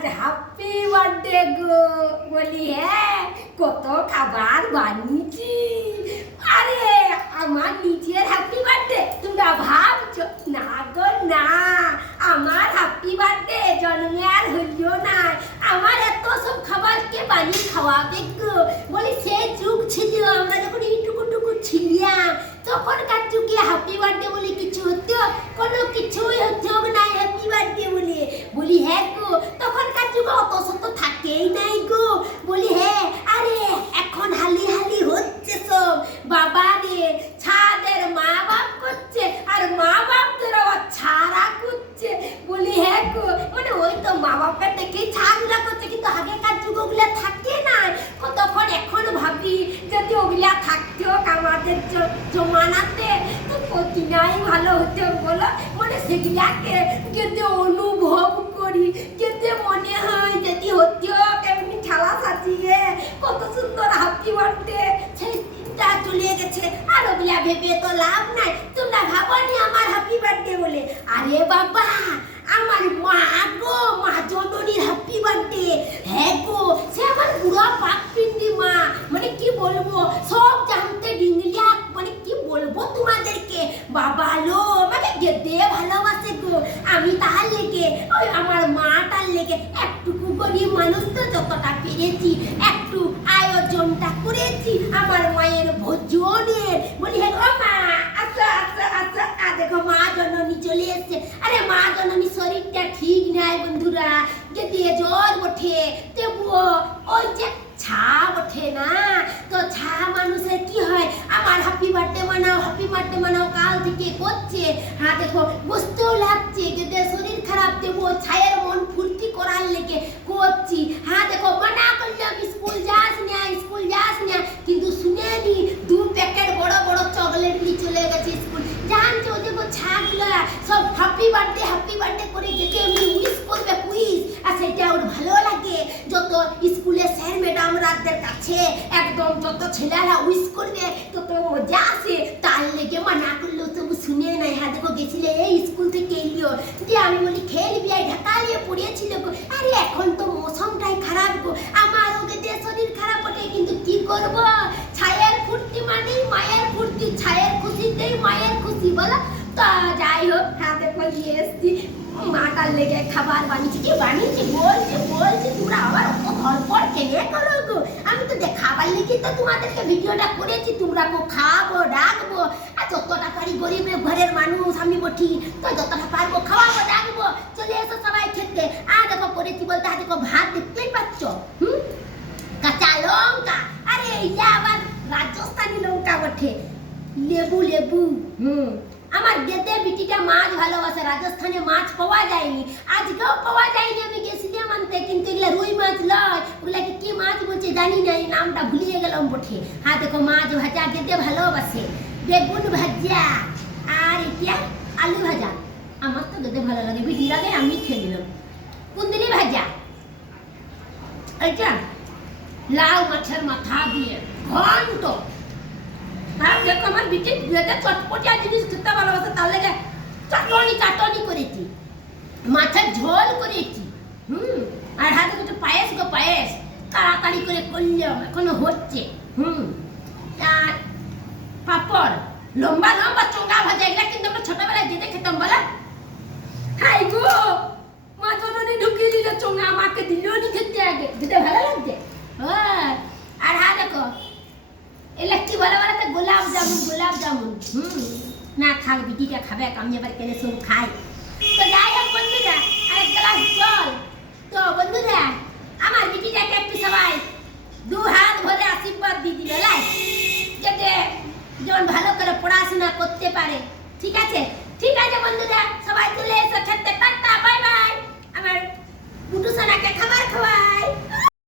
আজ happy birthday গো বলি হ্যাঁ কত খাবার বানিয়েছি। আরে, আমার নিজের হ্যাপি বার্থডে তোমরা ভাবছ, না গো, না, আমার হ্যাপি বার্থডে জন্মে আর হইল না। আমার এত সব খাবার কে বানিয়ে খাওয়াবে গো? বলি, সে যুগ ছিল, আমরা যখন এইটুকু টুকু ছিলাম, তখনকার যুগে হ্যাপি বার্থডে বলে কিছু হতো? কোনো কিছুই হতো না হ্যাপি বার্থডে বলে বলি হ্যাঁ গো তখনকার যুগে অত শত থাকেই নাই গো বলি হ্যাঁ আরে এখন হালি হালি হচ্ছে সব বাবা রে ছাদের মা বাপ করছে আর মা বাপদের আবার ছাড়া করছে বলি হ্যাঁ গো মানে ওই তো মা বাপের দেখেই ছাড়গুলা করছে কিন্তু আগেকার যুগ ওগুলা থাকে না তখন এখন ভাবি যদি ওগুলা থাকতো আমাদের জমানাতে, তো কতি নাই ভালো হতো বলো। মানে সেগুলাকে যদি অনুভব করি যদি মনে হয় যদি হতো এমনি খেলা সাজিয়ে, কত সুন্দর হাতি বাড়তে সেই দিনটা চলে গেছে, আর ওগুলা ভেবে তো লাভ নাই। তোমরা ভাবনি আমার হ্যাপি বার্থডে বলে? আরে বাবা, আমার মা গো, মা জননীর হ্যাপি বার্থডে হ্যাঁ গো সে আমার বুড়া পাক পিন্ডি মা মানে কি বলব সব জানতে ডিঙ্গলিয়া মানে কি বলব বাবা লো, আমাকে গেদে ভালোবাসে গো। আমি তাহার লেগে, ওই আমার মাটার লেগে একটুকু গরিব মানুষ তো যতটা পেরেছি, একটু আয়োজনটা করেছি আমার মায়ের ভোজনের। বলি হ্যাঁ গো মা আচ্ছা আচ্ছা আচ্ছা আ, দেখো, মা জননী চলে এসছে। আরে মা জননী, শরীরটা ঠিক নাই বন্ধুরা। যদি জ্বর ওঠে তবুও ওই যে ছা ওঠে না। তো ছা মানুষের কি হয়? আমার হ্যাপি বার্থডে মানাও হ্যাপি বার্থডে মানাও। থেকে করছে হ্যাঁ দেখো, বুঝতেও লাগছে যদি শরীর খারাপ তবুও ছায়ের মন ফুর্তি করার লেগে করছি। হ্যাঁ দেখো, মানা করলাম স্কুল যাস না, স্কুল যাস না, কিন্তু শুনেনি, দু প্যাকেট বড় বড় চকলেট নিয়ে চলে গেছে স্কুল। জানছো যে গো ছাগুলা, সব হ্যাপি বার্থডে হ্যাপি বার্থডে করে যেতে এমনি উইশ করবে কুইজ আর সেটা ওর ভালো লাগে, যত স্কুলে স্যার ম্যাডামরাদের কাছে একদম যত ছেলেরা উইশ করবে, তত মজা আসে তার লেগে মানা করল তবু শুনে নাই হ্যাঁ দেখো গেছিলে এই স্কুল থেকে যে আমি বলি খেলবি আর ঢাকা পড়িয়েছিল গো। আরে এখন তো মৌসুমটাই খারাপ গো। আমার ওকে দিয়ে শরীর খারাপ ওঠে কিন্তু কি করব? ছায়ের ফুর্তি মানেই মায়ের ফুর্তি, ছায়ের খুশিতেই মায়ের খুশি, বলো? তা যাই হোক, হাতে নিয়ে এসছি। মাটার লেগে খাবার বানিয়েছি। কি বানিয়েছি? বলছি বলছি, তোমরা আবার অত ধরপড় কেনে করো গো। আমি তো দেখাবার লেগে তো তোমাদেরকে ভিডিওটা করেছি, তোমরা খাব, ডাকবো। যতটা পারি গরিবের ঘরের মানুষ, আমি বটি তো যতটা পারব খাওয়াবো ডাকবো চলে এসো সবাই খেতে। আর দেখো করেছি বলতে আর দেখো ভাত দেখতেই পাচ্ছ, হুম? কাঁচা লঙ্কা। আরে ইয়া আবার রাজস্থানি লঙ্কা বটে। লেবু লেবু, হুম। আমার গেদে বিটিটা মাছ ভালোবাসে, রাজস্থানে মাছ পাওয়া যায়নি। আজকেও পাওয়া যায়নি আমি গেছিলাম আনতে কিন্তু এগুলা রুই মাছ লয়। ওগুলাকে কি মাছ বলছে জানি না নামটা ভুলিয়ে গেলাম বটে। হ্যাঁ দেখো মাছ ভাজা গেদে ভালোবাসে। বেগুন ভাজা। আর এটা আলু ভাজা। আমার তো গেদে ভালো লাগে বিটির আগে আমি খেয়ে নিলাম। কুন্দলি ভাজা। এটা লাউ মাছের মাথা দিয়ে, ঘন্ট। আর দেখো আমার বিটি বেগে চটপটিয়া জিনিস খেতে ভালোবাসে, তার লেগে চাটনি চাটনি করেছি। মাছের ঝোল করেছি। হুম, আর হাতে একটু পায়েস গো, পায়েস। তাড়াতাড়ি করে করলাম এখনও হচ্ছে হুম আর পাপড় লম্বা লম্বা চোঙ্গা ভাজা, এগুলা কিন্তু আমরা ছোটবেলায় যেতে খেতাম, বলা। হাই গো, মা জননী ঢুকিয়ে দিল চোঙ্গা, আমাকে দিল নি খেতে আগে। দিতে ভালো লাগছে? হ্যাঁ। আর হ্যাঁ দেখো এগুলা কি বলে বলে গোলাপ জামুন গোলাপ জামুন। হুম, না থাক, বিটিটা খাবে আমি এবার কেনে সব খাই। তো যাই হোক, বন্ধুরা আরেক গ্লাস জল। তো বন্ধুরা, আমার বিটিটাকে একটু সবাই দু হাত ভরে আশীর্বাদ দিয়ে দিল লাই। যাতে যেমন ভালো করে পড়াশোনা করতে পারে। ঠিক আছে? ঠিক আছে বন্ধুরা, সবাই চলে এসো খেতে টাটা বাই বাই আমার বুটু সোনাকে খাবার খাওয়াই।